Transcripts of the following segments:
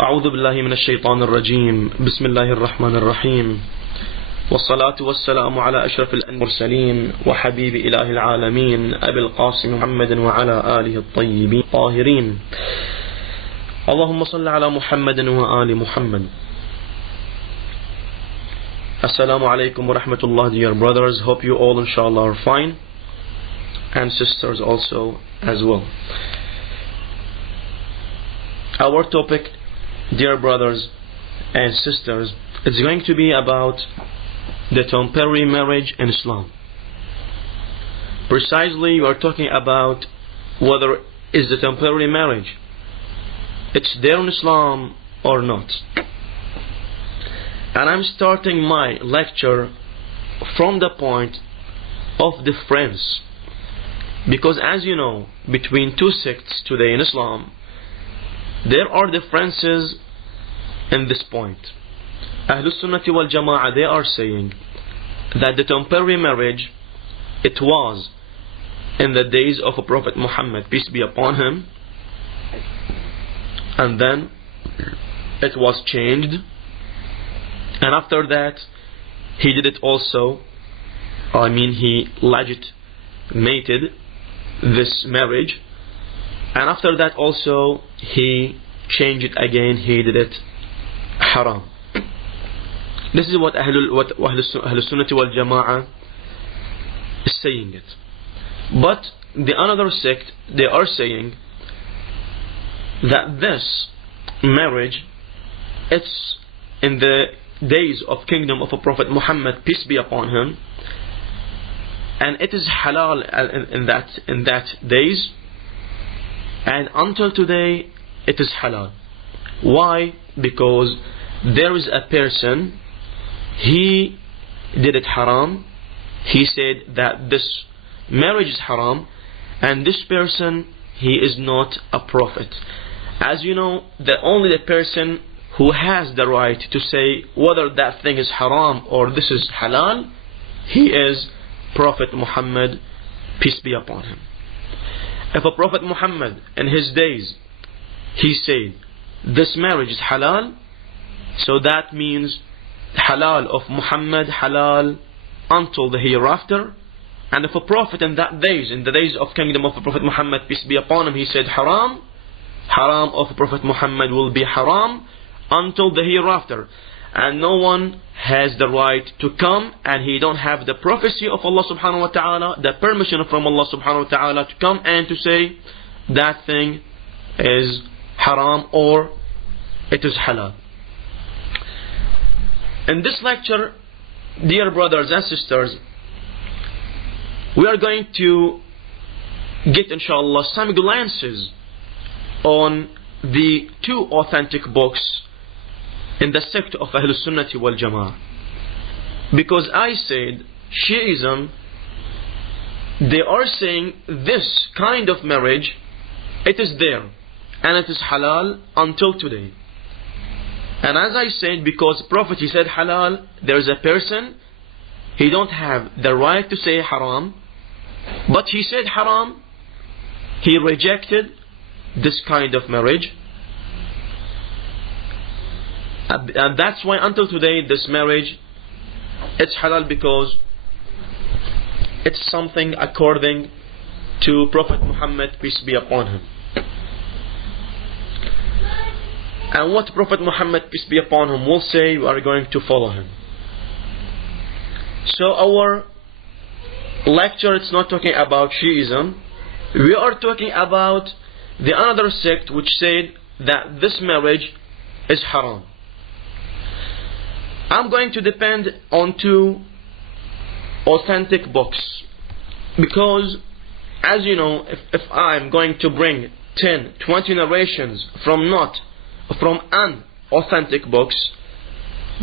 أعوذ بالله من الشيطان الرجيم بسم الله الرحمن الرحيم والصلاة والسلام على أشرف المرسلين وحبيب إله العالمين أبي القاسم محمد وعلى آله الطيبين الطاهرين اللهم صل على محمد وآل محمد. Assalamu alaikum wa rahmatullah, dear brothers. Hope you all inshallah are fine, and sisters also as well. Our topic, dear brothers and sisters, is going to be about the temporary marriage in Islam. Precisely, we are talking about whether is the temporary marriage it's there in Islam or not. And I'm starting my lecture from the point of difference, because as you know, between two sects today in Islam, there are differences in this point. Ahlul Sunnah wal Jama'ah, they are saying that the temporary marriage, it was in the days of Prophet Muhammad, peace be upon him, and then it was changed, and after that he did it also. He legitimated this marriage, and after that also he changed it again, he did it haram. This is what Ahlul Sunnah wal Jama'ah is saying it. But the another sect, they are saying that this marriage, it's in the days of kingdom of a Prophet Muhammad, peace be upon him, and it is halal in that days, and until today it is halal. Why? Because there is a person, he did it haram, he said that this marriage is haram, and this person, he is not a prophet. As you know, that only the person who has the right to say whether that thing is haram or this is halal, he is Prophet Muhammad, peace be upon him. If a Prophet Muhammad in his days, he said this marriage is halal, so that means halal of Muhammad, halal until the hereafter. And if a prophet in that days, in the days of kingdom of the Prophet Muhammad, peace be upon him, he said haram, haram of Prophet Muhammad will be haram until the hereafter. And no one has the right to come, and he don't have the prophecy of Allah subhanahu wa ta'ala, the permission from Allah subhanahu wa ta'ala to come and to say that thing is haram or it is halal. In this lecture, dear brothers and sisters, we are going to get inshallah some glances on the two authentic books in the sect of Ahlul Sunnah wal Jama'ah. Because I said Shiism, they are saying this kind of marriage, it is there and it is halal until today. And as I said, because Prophet, he said halal, there is a person, he don't have the right to say haram, but he said haram, he rejected this kind of marriage. And that's why until today this marriage, it's halal, because it's something according to Prophet Muhammad, peace be upon him. And what Prophet Muhammad, peace be upon him, will say, we are going to follow him. So our lecture, it's not talking about Shiism. We are talking about the another sect which said that this marriage is haram. I'm going to depend on two authentic books, because as you know, if I'm going to bring 10, 20 narrations from unauthentic books,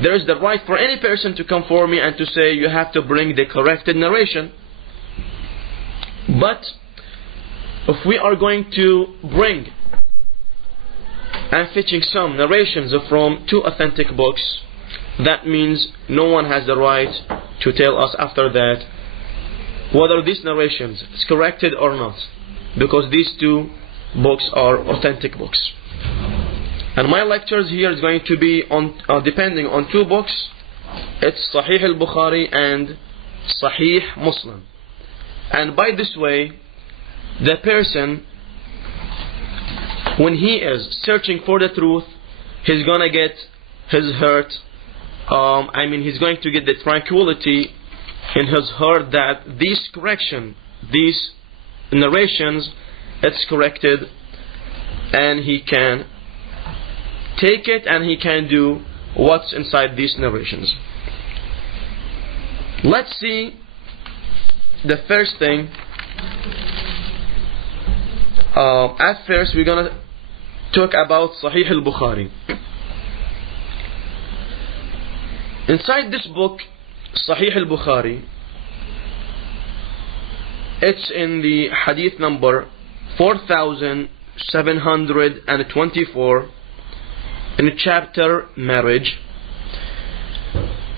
there is the right for any person to come for me and to say you have to bring the corrected narration. But if we are going to bring and fetching some narrations from two authentic books, that means no one has the right to tell us after that whether these narrations is corrected or not, because these two books are authentic books. And my lectures here is going to be on depending on two books. It's Sahih al-Bukhari and Sahih Muslim. And by this way, the person, when he is searching for the truth, he's gonna get his heart. He's going to get the tranquility in his heart that these narrations, it's corrected, and he can take it and he can do what's inside these narrations. Let's see the first thing. At first we're gonna talk about Sahih al-Bukhari. Inside this book, Sahih al-Bukhari, it's in the hadith number 4724 in the chapter marriage.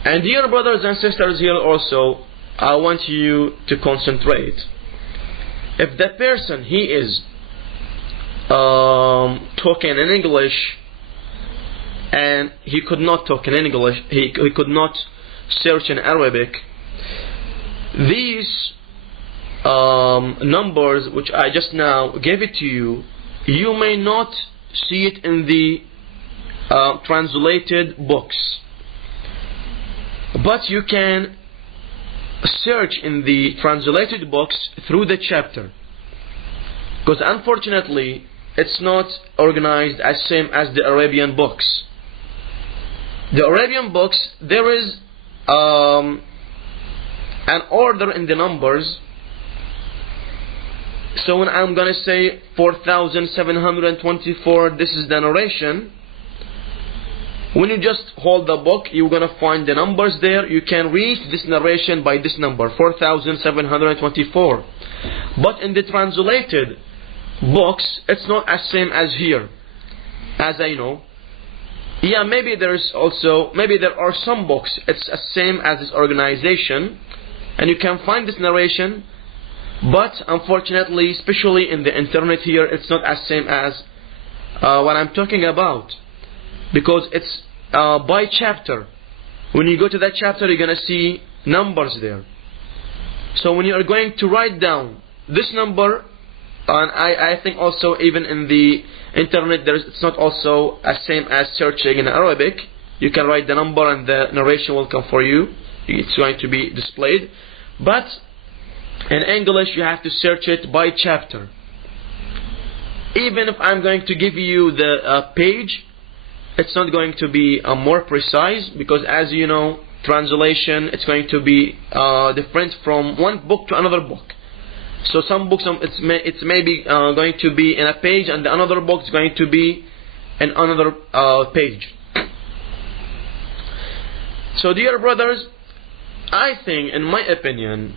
And dear brothers and sisters, here also I want you to concentrate. If the person he is talking in English and he could not talk in English, he could not search in Arabic, these numbers which I just now gave it to you, you may not see it in the translated books, but you can search in the translated books through the chapter, because unfortunately it's not organized as same as the Arabian books. The Arabian books, there is an order in the numbers. So when I'm gonna say 4724, this is the narration. When you just hold the book, you're gonna find the numbers there. You can reach this narration by this number, 4724. But in the translated books, it's not as same as here, as I know. Yeah, maybe there are some books it's the same as this organization, and you can find this narration. But unfortunately, especially in the internet here, it's not as same as what I'm talking about, because it's by chapter. When you go to that chapter, you're gonna see numbers there. So when you are going to write down this number, and I think also even in the internet, it's not also as same as searching in Arabic. You can write the number and the narration will come for you. It's going to be displayed. But in English, you have to search it by chapter. Even if I'm going to give you the page, it's not going to be more precise, because as you know, translation, it's going to be different from one book to another book. So some books, it's maybe going to be in a page, and the another book is going to be in another page. So dear brothers, I think, in my opinion,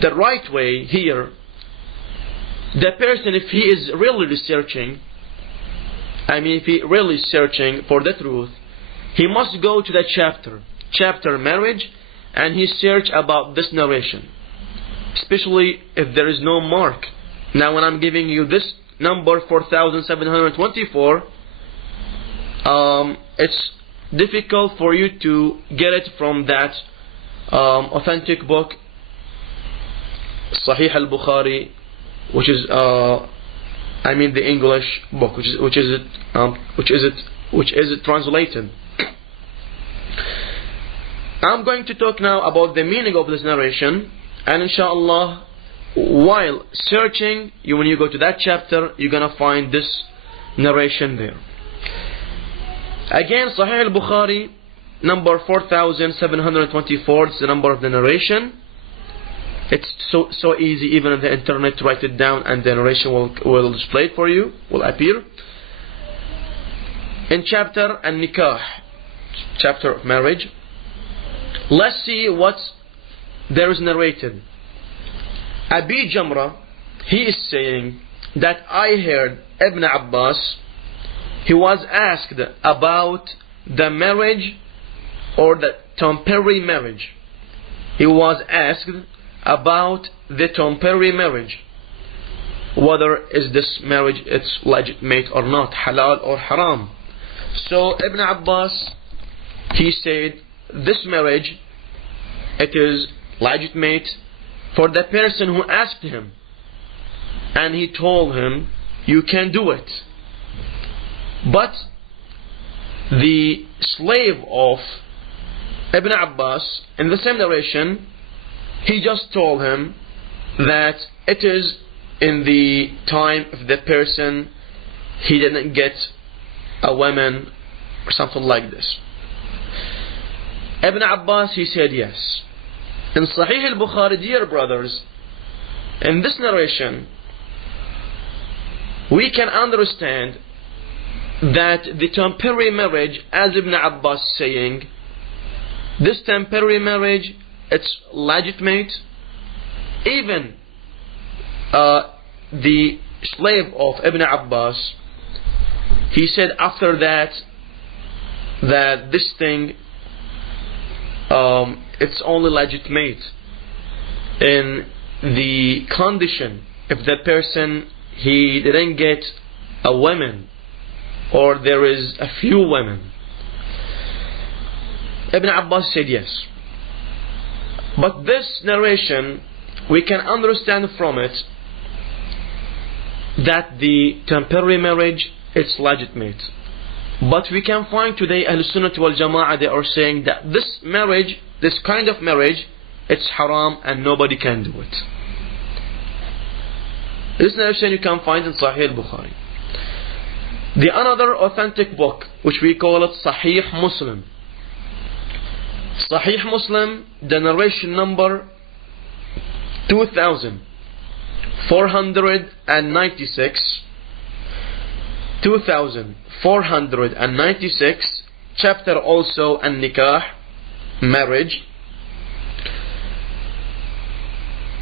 the right way here, the person, if he is really researching, if he really searching for the truth, he must go to the chapter marriage, and he search about this narration, especially if there is no mark. Now when I'm giving you this number 4724, it's difficult for you to get it from that authentic book, Sahih al-Bukhari, which is the English book, which is it translated. I'm going to talk now about the meaning of this narration, and inshallah, while searching, when you go to that chapter, you're gonna find this narration there. Again, Sahih al-Bukhari, number 4724, is the number of the narration. It's so easy, even on the internet, to write it down, and the narration will display it for you, will appear. In chapter An-Nikah, chapter of marriage, let's see what there is narrated. Abi Jamra, he is saying that I heard Ibn Abbas, he was asked about the marriage or the temporary marriage. He was asked about the temporary marriage, whether is this marriage it's legitimate or not, halal or haram. So Ibn Abbas, he said, this marriage, it is legitimate for the person who asked him, and he told him, you can do it. But the slave of Ibn Abbas, in the same narration, he just told him that it is in the time of the person he didn't get a woman or something like this. Ibn Abbas, he said yes. In Sahih al-Bukhari, dear brothers, in this narration, we can understand that the temporary marriage, as Ibn Abbas saying, this temporary marriage, it's legitimate. Even the slave of Ibn Abbas, he said after that this thing, it's only legitimate in the condition if the person he didn't get a woman or there is a few women. Ibn Abbas said yes. But this narration, we can understand from it that the temporary marriage is legitimate. But we can find today Ahl Sunnah wal Jama'ah, they are saying that this marriage, this kind of marriage, it's haram and nobody can do it. This narration you can find in Sahih al-Bukhari. The another authentic book, which we call it Sahih Muslim. Sahih Muslim, the narration number 2496, 2496, chapter also An-Nikah, marriage.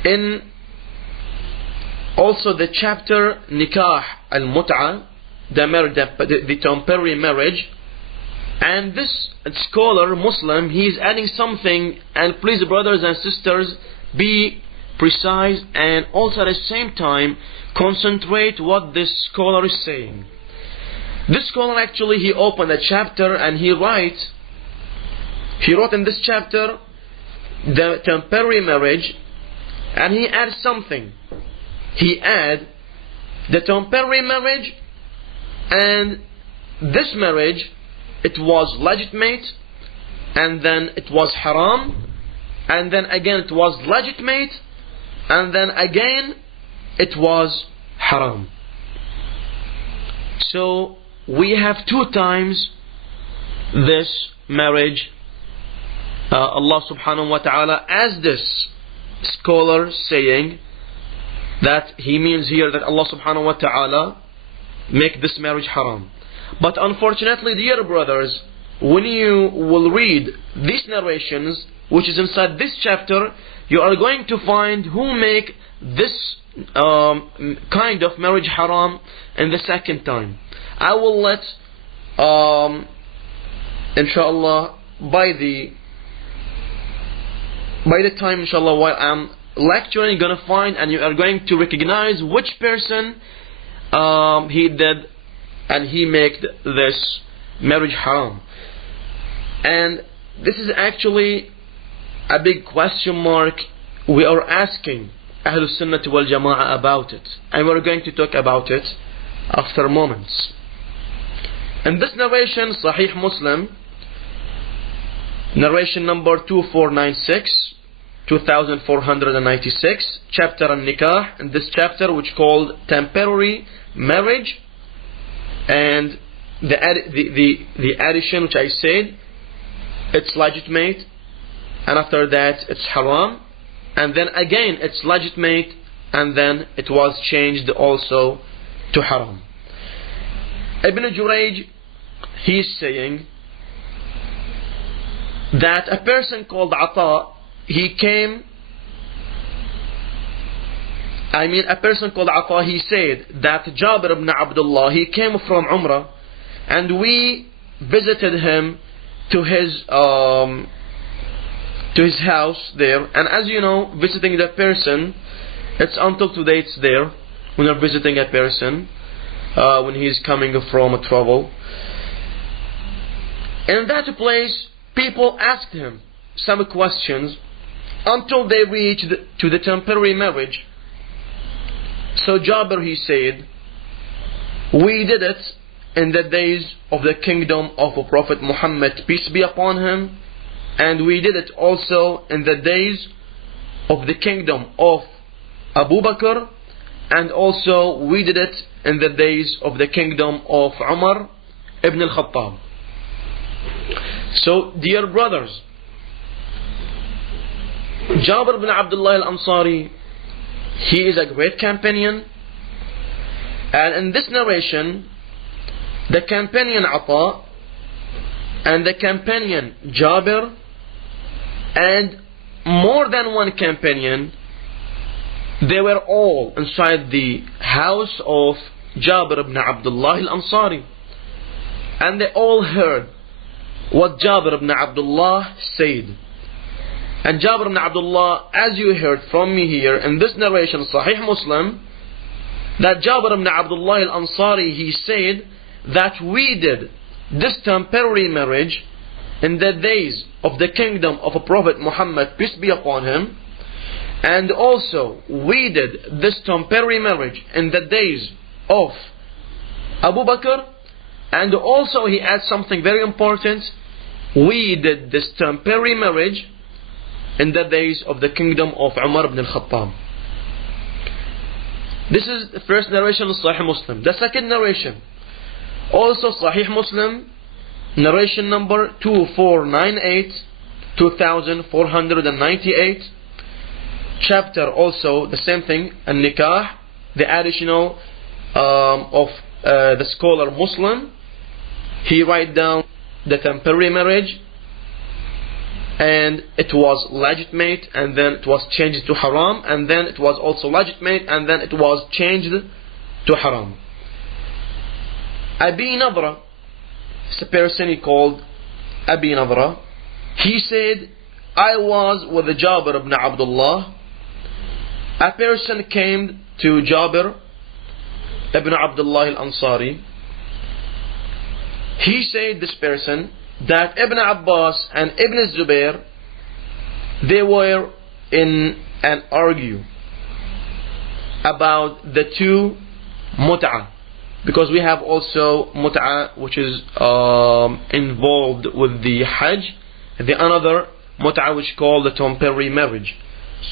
In also the chapter Nikah al-Mut'ah, the temporary marriage. And this scholar, Muslim, he is adding something, and please brothers and sisters, be precise and also at the same time concentrate what this scholar is saying. This scholar actually, he opened a chapter and he wrote in this chapter the temporary marriage, and he adds something. He add the temporary marriage, and this marriage, it was legitimate, and then it was haram, and then again it was legitimate, and then again it was haram. So we have two times this marriage. Allah subhanahu wa ta'ala, as this scholar saying, that he means here that Allah subhanahu wa ta'ala make this marriage haram. But unfortunately, dear brothers, when you will read these narrations, which is inside this chapter, you are going to find who make this kind of marriage haram in the second time. I will let, inshallah, by the time, inshallah, while I'm lecturing, you're going to find and you are going to recognize which person he did and he made this marriage haram. And this is actually a big question mark. We are asking Ahl Sunnah wal Jama'ah about it, and we're going to talk about it after moments. In this narration, Sahih Muslim, narration number 2496, chapter An-Nikah, in this chapter which called temporary marriage, and the addition which I said, it's legitimate, and after that it's haram, and then again it's legitimate, and then it was changed also to haram. Ibn Jurayj, he's saying that a person called Ata, he said that Jabir ibn Abdullah, he came from Umrah, and we visited him to his house there. And as you know, visiting that person, it's until today it's there. When you're visiting a person, when he's coming from a travel, In that place, people asked him some questions until they reached to the temporary marriage. So Jabir, he said, we did it in the days of the kingdom of Prophet Muhammad, peace be upon him, and we did it also in the days of the kingdom of Abu Bakr, and also we did it in the days of the kingdom of Umar ibn al-Khattab. So, dear brothers, Jabir ibn Abdullah al-Ansari, he is a great companion, and in this narration, the companion Ata and the companion Jabir and more than one companion, they were all inside the house of Jabir ibn Abdullah al-Ansari, and they all heard what Jabir ibn Abdullah said. And Jabir ibn Abdullah, as you heard from me here in this narration, Sahih Muslim, that Jabir ibn Abdullah al-Ansari, he said that we did this temporary marriage in the days of the kingdom of Prophet Muhammad, peace be upon him, and also we did this temporary marriage in the days of Abu Bakr, and also he adds something very important, we did this temporary marriage in the days of the kingdom of Umar ibn al-Khattab. This is the first narration of Sahih Muslim. The second narration, also Sahih Muslim, narration number 2498, 2498, chapter also the same thing, An-Nikah, the additional of the scholar Muslim. He write down the temporary marriage, and it was legitimate, and then it was changed to haram, and then it was also legitimate, and then it was changed to haram. Abi Nadra, it's a person he called Abi Nadra. He said, I was with Jabir ibn Abdullah. A person came to Jabir ibn Abdullah al-Ansari. He said, this person, that Ibn Abbas and Ibn Zubair, they were in an argue about the two mut'ah, because we have also mut'ah which is involved with the Hajj, and the another mut'ah which is called the temporary marriage.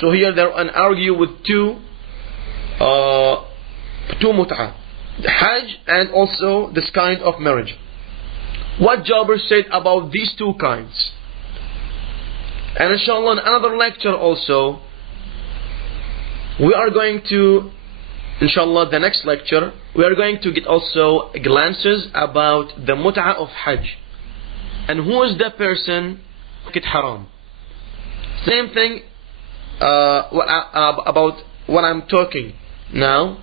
So here they're an argue with two mut'ah, the Hajj and also this kind of marriage. What Jabir said about these two kinds. And inshallah in another lecture also, we are going to, inshallah the next lecture, we are going to get also glances about the mut'ah of Hajj. And who is the person who did haram. Same thing about what I'm talking now.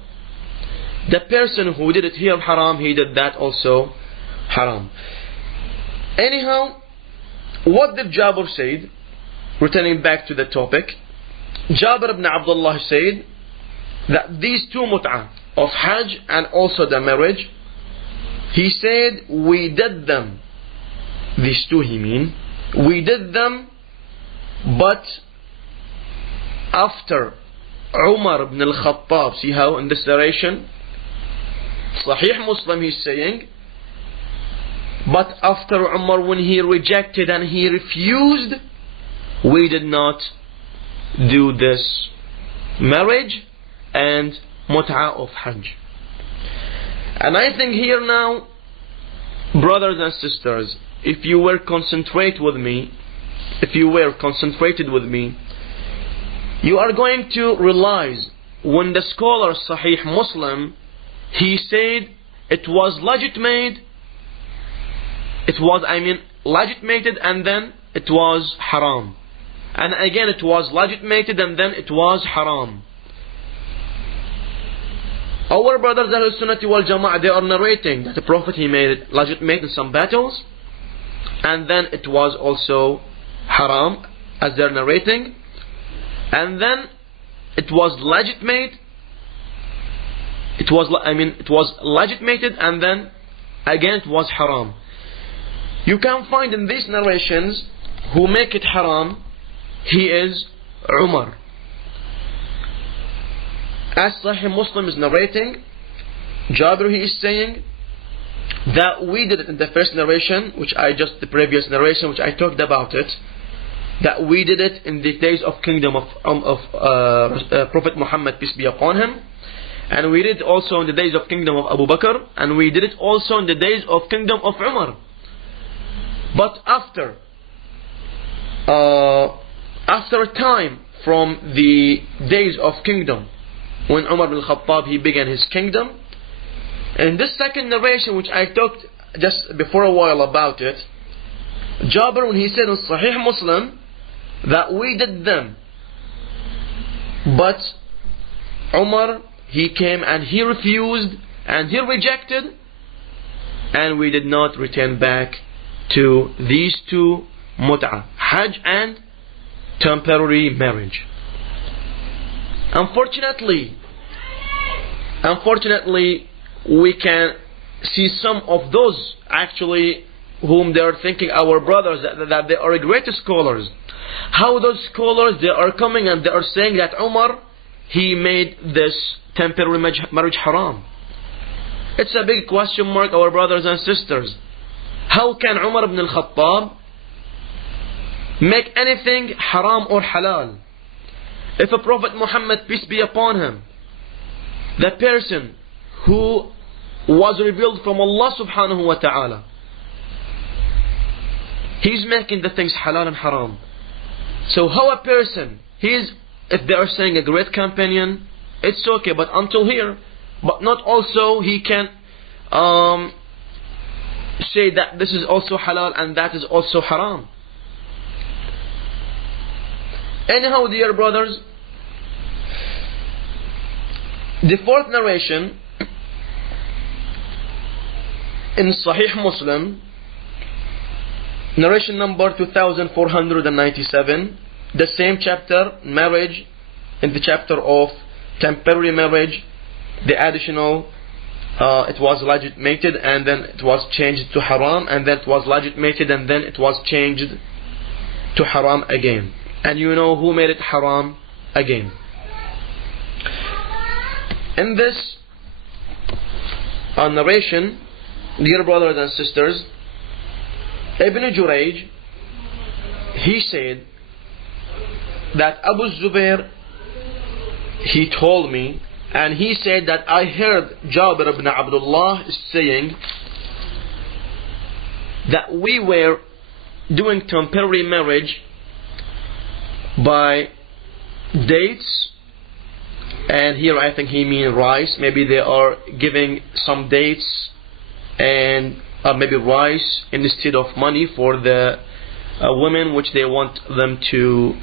The person who did it here haram, he did that also haram. Anyhow, what did Jabir said? Returning back to the topic, Jabir ibn Abdullah said that these two mut'ah of Hajj and also the marriage, he said we did them. These two he mean, we did them, but after Umar ibn al-Khattab. See how in this narration, Sahih Muslim he's saying, but after Umar, when he rejected and he refused, we did not do this marriage and mut'ah of Hajj. And I think here now, brothers and sisters, if you were concentrated with me, you are going to realize when the scholar Sahih Muslim, he said it was legitimated, legitimated and then it was haram. And again it was legitimated and then it was haram. Our brothers Ahlul Sunnati wal Jama'ah, they are narrating that the Prophet, he made it legitimate in some battles, and then it was also haram, as they're narrating, and then it was legitimate. It was legitimated, and then again it was haram. You can find in these narrations who make it haram, he is Umar. As Sahih Muslim is narrating, Jabir, he is saying that we did it in the first narration, the previous narration which I talked about it, that we did it in the days of kingdom of Prophet Muhammad, peace be upon him, and we did it also in the days of kingdom of Abu Bakr, and we did it also in the days of kingdom of Umar. But after a time from the days of kingdom, when Umar bin Khattab he began his kingdom, in this second narration which I talked just before a while about it, Jabir, when he said in Sahih Muslim that we did them, but Umar he came and he refused and he rejected, and we did not return back to these two mut'ah, Hajj and temporary marriage. Unfortunately, we can see some of those actually whom they are thinking our brothers that they are great scholars. How those scholars they are coming and they are saying that Umar he made this temporary marriage haram. It's a big question mark, our brothers and sisters. How can Umar ibn al-Khattab make anything haram or halal? If a Prophet Muhammad, peace be upon him, the person who was revealed from Allah subhanahu wa ta'ala, he's making the things halal and haram. So how a person, if they are saying a great companion, it's okay, but until here, but not also he can say that this is also halal and that is also haram. Anyhow, dear brothers, the fourth narration in Sahih Muslim, narration number 2497, the same chapter, marriage, in the chapter of temporary marriage, the additional, it was legitimated and then it was changed to haram, and then it was legitimated and then it was changed to haram again. And you know who made it haram again. In this narration, dear brothers and sisters, Ibn Jurayj, he said that Abu Zubair, he told me, and he said that I heard Jabir ibn Abdullah saying that we were doing temporary marriage by dates, and here I think he means rice. Maybe they are giving some dates and maybe rice instead of money for the women which they want them to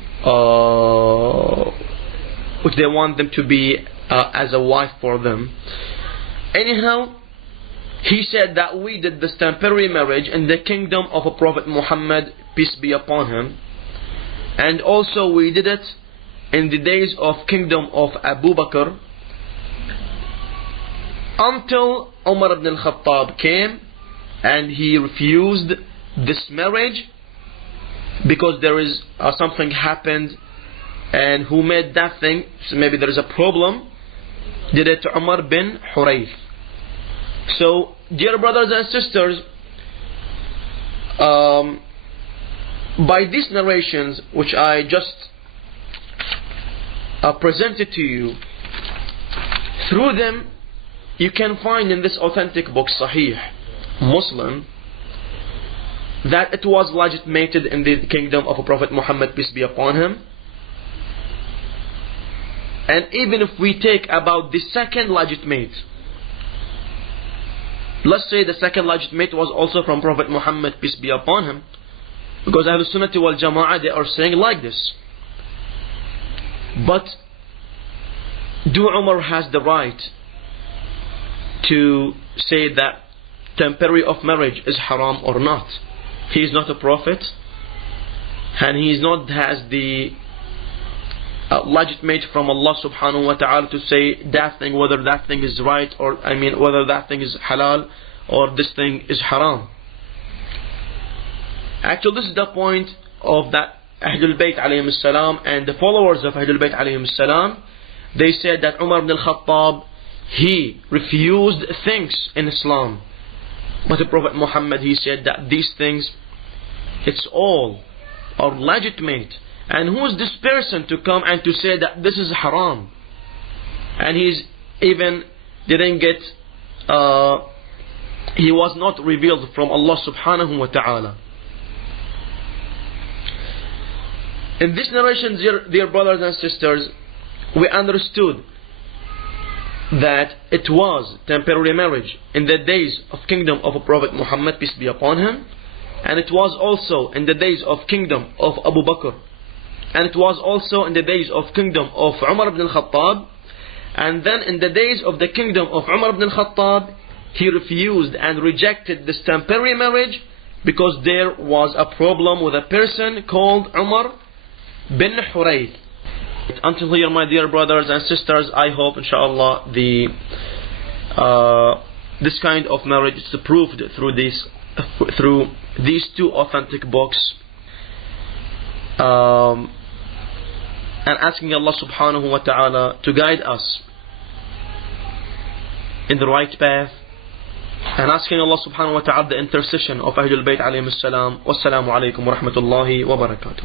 be as a wife for them. Anyhow, he said that we did this temporary marriage in the kingdom of a Prophet Muhammad, peace be upon him, and also we did it in the days of kingdom of Abu Bakr, until Umar ibn al-Khattab came and he refused this marriage because there is something happened, and who made that thing, so maybe there is a problem, did it to Umar bin Hurayth. So dear brothers and sisters, by these narrations which I just presented to you, through them you can find in this authentic book Sahih Muslim that it was legitimated in the kingdom of a Prophet Muhammad, peace be upon him. And even if we take about the second legitimate, let's say the second legitimate was also from Prophet Muhammad, peace be upon him, because Ahlul Sunnah wal Jama'ah, they are saying like this. But do Umar has the right to say that temporary of marriage is haram or not? He is not a prophet, and he is not has the legitimate from Allah subhanahu wa ta'ala to say that thing, whether that thing is right, or whether that thing is halal or this thing is haram. Actually, this is the point of that Ahlul Bayt alayhim salam and the followers of Ahlul Bayt alayhim salam. They said that Umar ibn al-Khattab, he refused things in Islam. But the Prophet Muhammad, he said that these things, it's all are legitimate. And who is this person to come and to say that this is haram? And he's even didn't get, he was not revealed from Allah subhanahu wa ta'ala. In this narration, dear brothers and sisters, we understood that it was temporary marriage in the days of kingdom of Prophet Muhammad, peace be upon him, and it was also in the days of kingdom of Abu Bakr, and it was also in the days of kingdom of Umar ibn al-Khattab, and then in the days of the kingdom of Umar ibn al-Khattab, he refused and rejected this temporary marriage because there was a problem with a person called Umar bin Hurayth. Until here, my dear brothers and sisters, I hope inshallah this kind of marriage is proved through these two authentic books, and asking Allah subhanahu wa ta'ala to guide us in the right path, and asking Allah subhanahu wa ta'ala the intercession of Ahlul Bayt alayhim salam. Wassalamu alaikum wa rahmatullahi wa barakatuh.